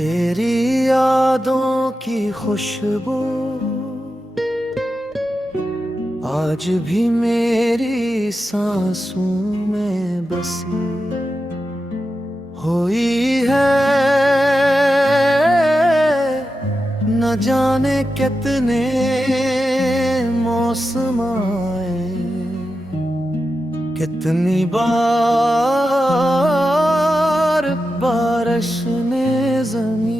तेरी यादों की खुशबू आज भी मेरी सांसों में बसी हुई है। न जाने कितने मौसम आए, कितनी बार बारिश ने जमीन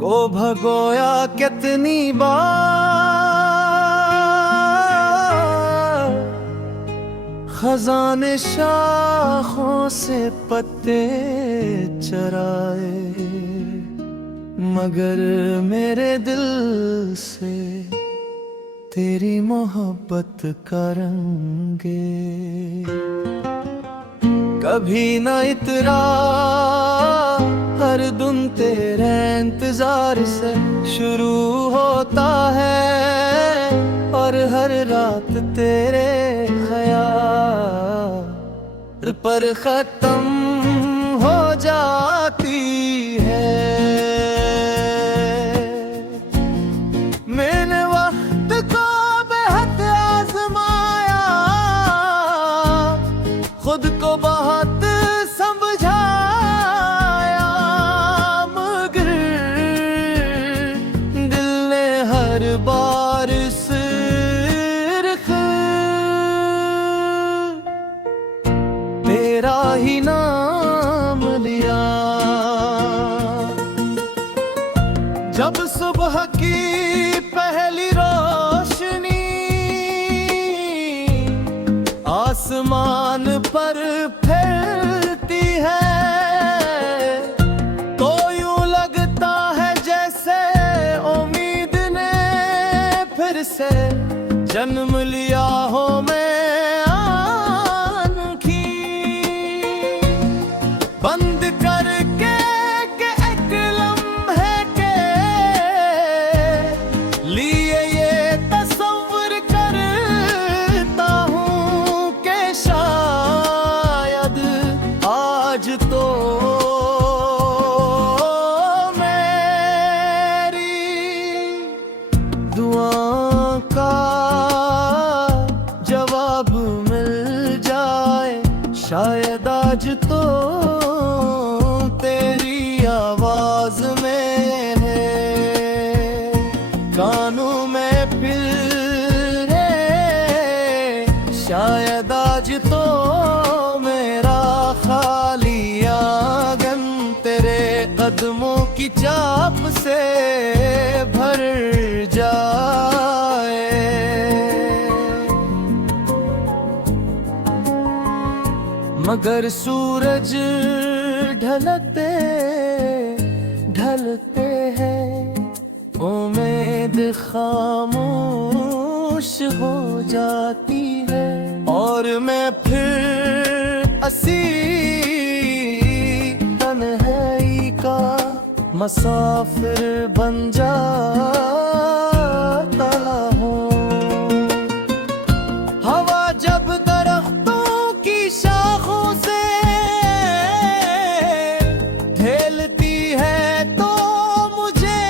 को भगोया, कितनी बार खजाने शाखों से पत्ते चराए, मगर मेरे दिल से तेरी मोहब्बत का रंगे कभी न इतरा। हर दिन तेरे इंतजार से शुरू होता है और हर रात तेरे ख्याल पर खत्म हो जाती है। मैंने वक्त को बेहद आजमाया, खुद को बहुत समझाया, मगर दिल ने हर बार सिर्फ तेरा ही नाम लिया। जब सुबह की पहली रोशनी आसमान पर फैलती है, तो यूं लगता है जैसे उम्मीद ने फिर से जन्म लिया हो। मैं आँखें बंद करके के एक लम्हे के लिए ये तस्वीर करता हूँ कि शायद आज तो मेरी दुआओं का जवाब मिल जाए। शायद आज तो तेरी आवाज में है, कानों में फिर है। शायद आज तो मेरा खाली आंगन तेरे कदमों की चाप से भर जाए। मगर सूरज ढलते ढलते हैं, उम्मीद खामोश हो जाती है, और मैं फिर तन्हाई का मुसाफिर बन जाता हूँ। हवा जब दरख्तों की शाखों से झेलती है तो मुझे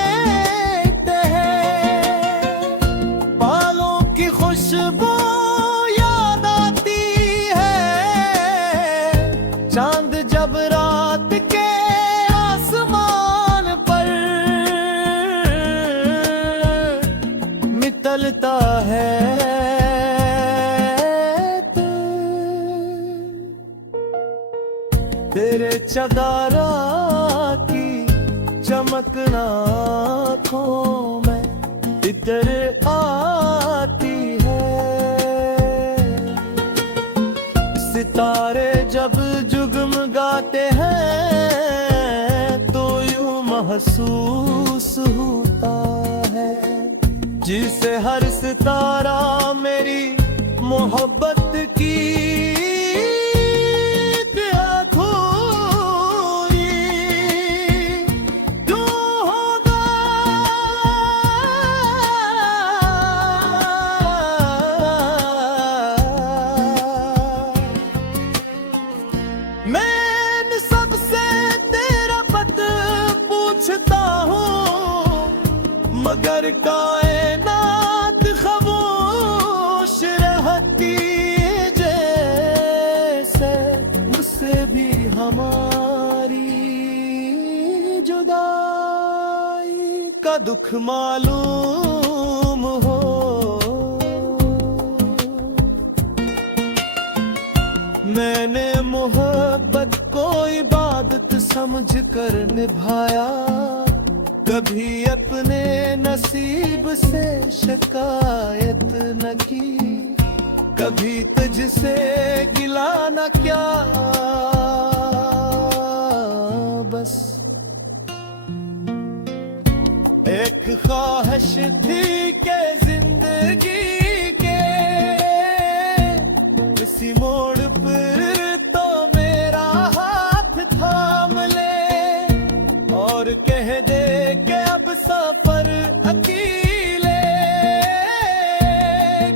बालों की खुशबू याद आती है। चांद जब रात के आसमान पर निकलता है, तेरे चदारा की चमकना आँखों में इधर आती है। सितारे जब जगमगाते हैं तो यूं महसूस होता है जिसे हर सितारा मेरी मोहब्बत की मैंने सबसे अगर कायनात खामोश रहती जैसे, उससे भी हमारी जुदाई का दुख मालूम हो। मैंने मोहब्बत को इबादत समझ कर निभाया, कभी अपने नसीब से शिकायत न की, कभी तुझसे गिला न किया। बस एक ख्वाहिश थी कि जिंदगी के किसी मोड़ पर तो मेरा हाथ थाम ले और कह दे कि अब सफर अकेले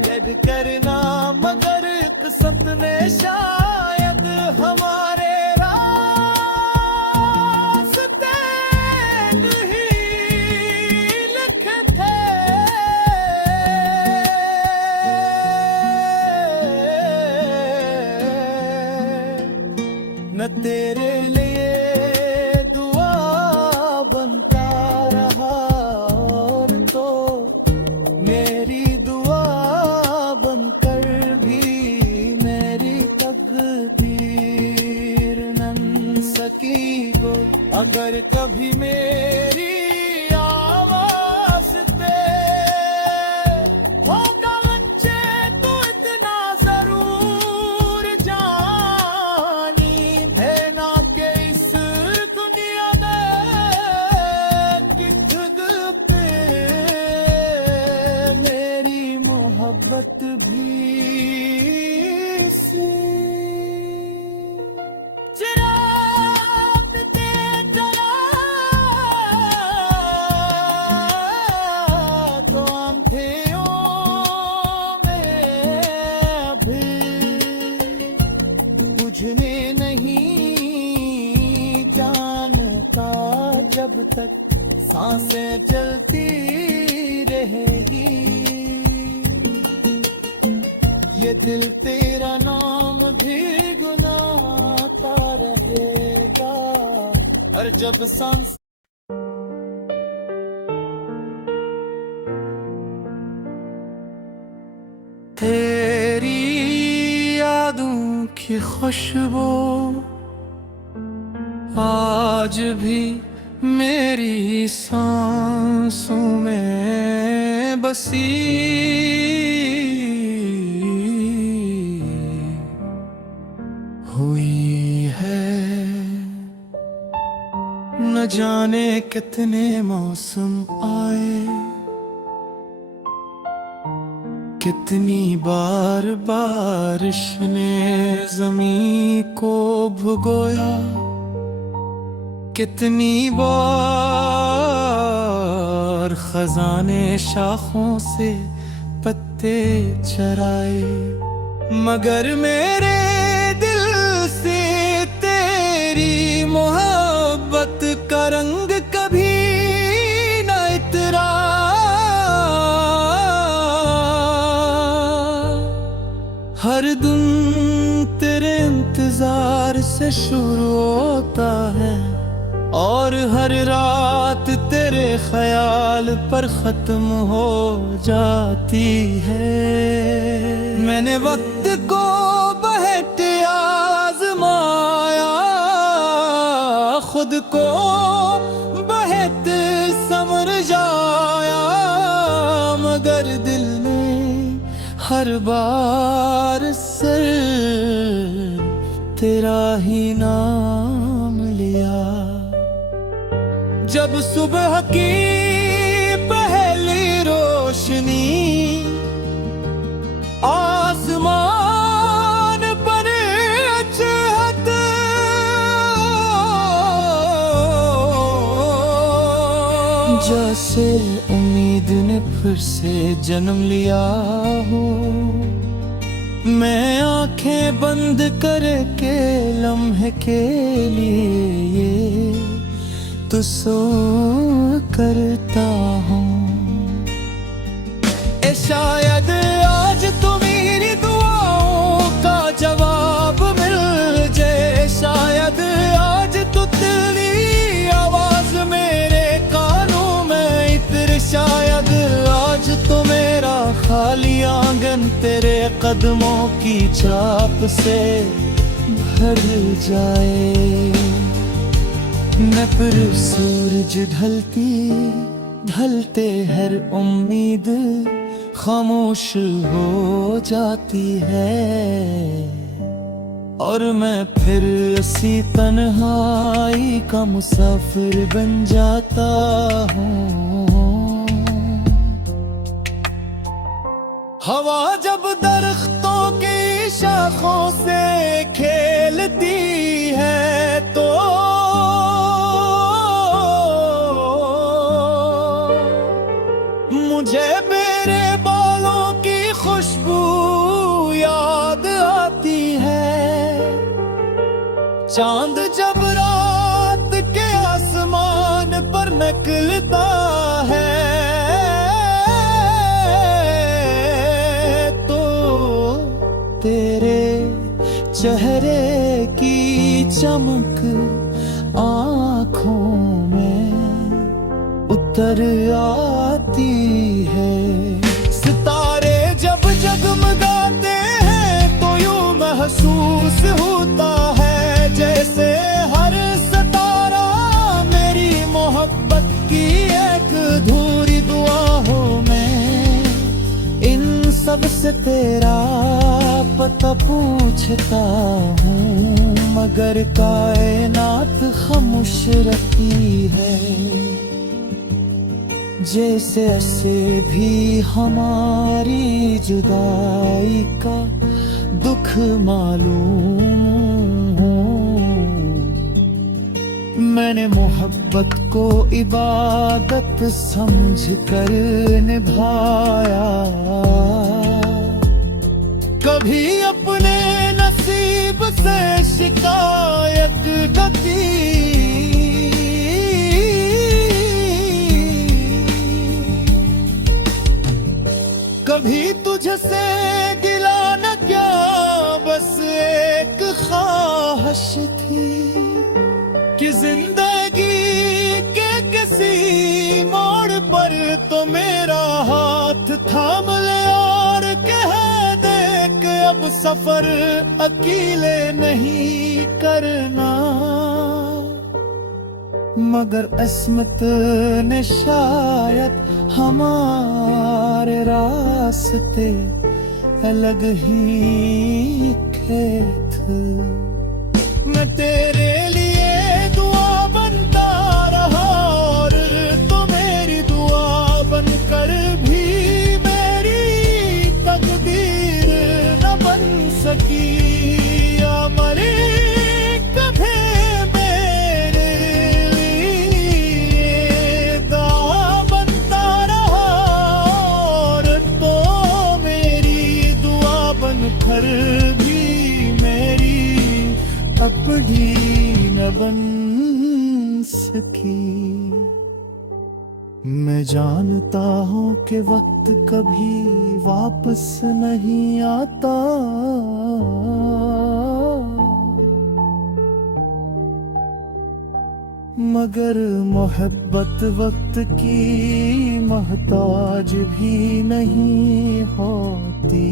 कद करना, मगर किस्मत ने शायद हमारे रास्ते नहीं लिखे थे। न तेरे लिए दुआ बनता रहा और तो मेरी दुआ बनकर भी मेरी तकदीर न सकी वो। अगर कभी मेरी आवाज़ पे होगा बच्चे तो इतना जरूर जानी है ना कि इस दुनिया में कित पे मेरी मोहब्बत भी सी चिराग ते जला तो आंखें में अभी बुझने नहीं जानता, जब तक सांसें चलती रहेगी ये दिल तेरा नाम भी गुनाता रहेगा। और जब सांस तेरी यादों की खुशबू आज भी मेरी सांसों में बसी हुई है। न जाने कितने मौसम आए, कितनी बार बारिश ने जमीन को भुगोया, कितनी बार खजाने शाखों से पत्ते चराए, मगर मेरे दिल से तेरी मोहब्बत का रंग कभी न इतरा। हर दिन तेरे इंतजार से शुरू होता है और हर रात तेरे ख्याल पर खत्म हो जाती है। मैंने वक्त को बहट आजमाया, खुद को बहत समझ जाया, मगर दिल ने हर बार सिर्फ तेरा ही नाम लिया। जब सुबह की पहली रोशनी आसमान पर चहते जैसे उम्मीद ने फिर से जन्म लिया हो, मैं आंखें बंद करके लम्हे के लिए ये तो सो करता हूँ। तेरे कदमों की छाप से भर जाए। न फिर सूरज ढलते हर उम्मीद खामोश हो जाती है, और मैं फिर इसी तन्हाई का मुसाफिर बन जाता हूँ। हवा जब दरख्तों की शाखों से खेलती है तो मुझे मेरे बालों की खुशबू याद आती है। चांद जब रात के आसमान पर निकलता है तो तेरे चेहरे की चमक आँखों में उतर आती है। सितारे जब जगमगाते हैं तो यूं महसूस होता है जैसे हर सितारा मेरी मोहब्बत की एक अधूरी दुआओं में। इन सब से तेरा पता पूछता हूँ, मगर कायनात खामोश रहती है। जैसे ऐसे भी हमारी जुदाई का दुख मालूम हो। मैंने मोहब्बत को इबादत समझ कर निभाया, कभी अपने नसीब से शिकायत न की। कभी तुझसे गिला न क्या, बस एक ख्वाहिश थी कि जिंदगी के किसी मोड़ पर तो मेरा हाथ थाम ले और कह दे कि अब सफर अकेले नहीं करना। मगर किस्मत ने शायद हमारे रास्ते अलग ही खेत। मैं तेरे लिए दुआ बनता रहा और तो मेरी दुआ बनकर भी मेरी तकदीर न बन सकी। या मरे कभी घर भी मेरी अपनी न बन सकी। मैं जानता हूँ कि वक्त कभी वापस नहीं आता, मगर मोहब्बत वक्त की मोहताज भी नहीं होती।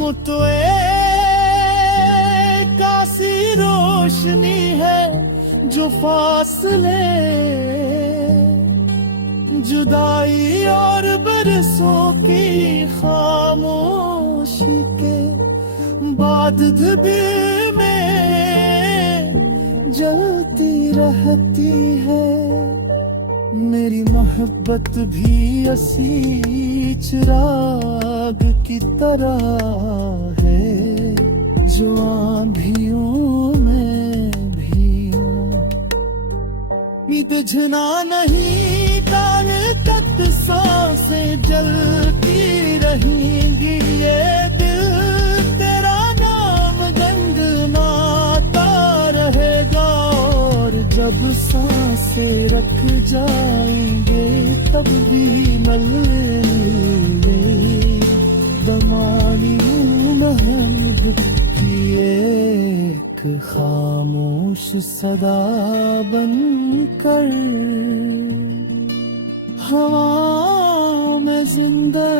वो तो एक ऐसी रोशनी है जो फासले जुदाई और बरसों की खामोशी के बाद भी में जलती रहती है। मेरी मोहब्बत भी ऐसी चिराग की तरह है जो आंधियों में भी हो। बुझना नहीं तार तक सांसें जलती रहेंगी। ये दिल तेरा नाम गंगनाता रहेगा और जब सांसें रख जाएंगे तब भी मलबे दमानी महंग की एक खामोश सदा बनकर हवा में जिंदा